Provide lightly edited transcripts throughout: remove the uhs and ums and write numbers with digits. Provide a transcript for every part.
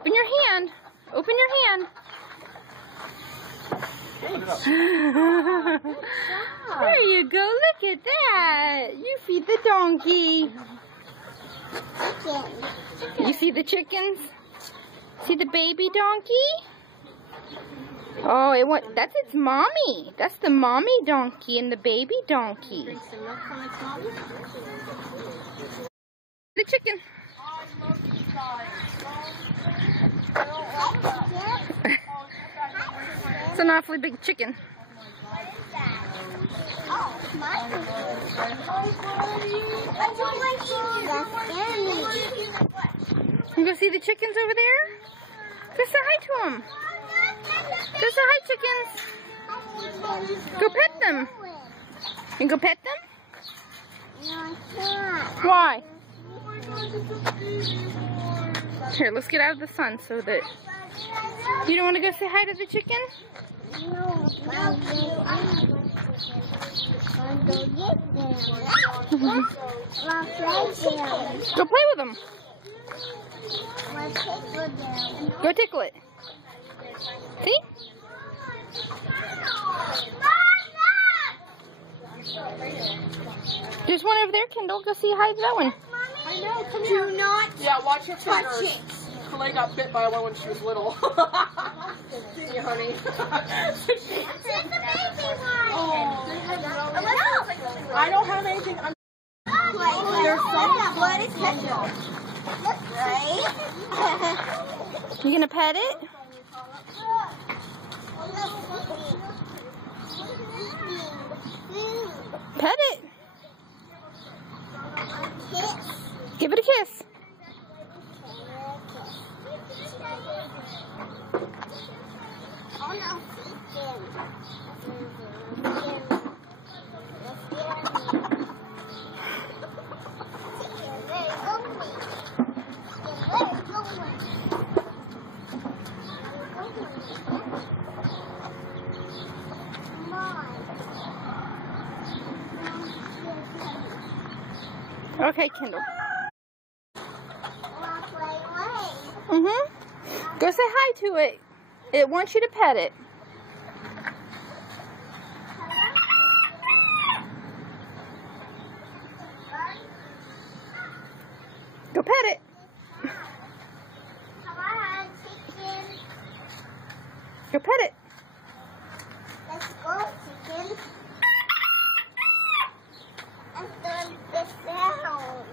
Open your hand. Open your hand. There you go. Look at that. You feed the donkey. You see the chickens? See the baby donkey? Oh, that's its mommy. That's the mommy donkey and the baby donkey. The chicken. It's an awfully big chicken. You go see the chickens over there? Go say hi to them. Go say hi, chickens. Go pet them. You go pet them? Why? Here, let's get out of the sun so that... You don't want to go say hi to the chicken? No. Go play with them. Go tickle it. See? There's one over there, Kendall. Go see hi to that one. I know. Come here. Do not. Yeah, watch your fingers. It. Kalei got bit by one when she was little. Didn't you, honey? It's the baby one. Oh. I don't have anything. There's some blood is Kendall. Right? You gonna pet it? Pet it. Give it a kiss. Oh no. Okay, Kendall. Go say hi to it. It wants you to pet it. Go pet it. Go pet it. Let's go, chicken. Let's do this sound.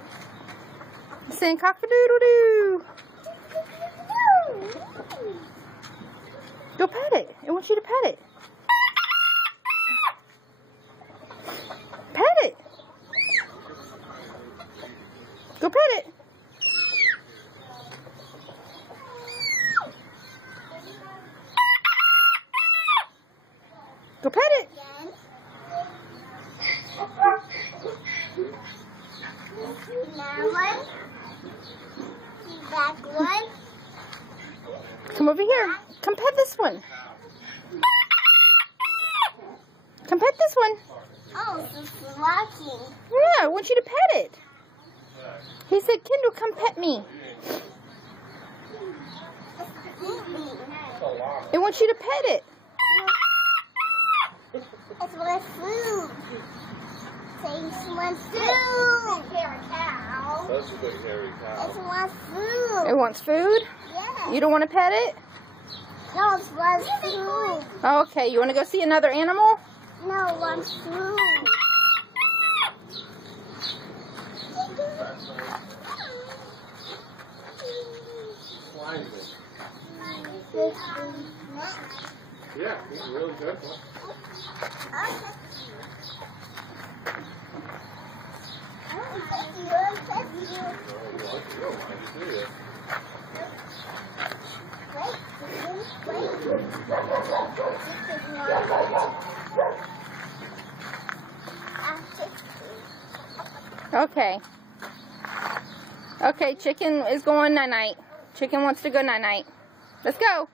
Saying cock-a-doodle-doo. Go pet it. It wants you to pet it. Pet it. Go pet it. Go pet it. Now one. Back one. Come over here. Come pet this one. Come pet this one. Oh, this is watching. Yeah, I want you to pet it. He said, Kendall, come pet me. It wants you to pet it. It's my food. It's my food. Hairy cow. That's a big hairy cow. It's my food. It wants food? Yes. You don't want to pet it? No, it's my food. Okay, you want to go see another animal? No, it wants food. Yeah, he's really good. Okay. Okay, chicken is going night-night. Chicken wants to go night-night. Let's go.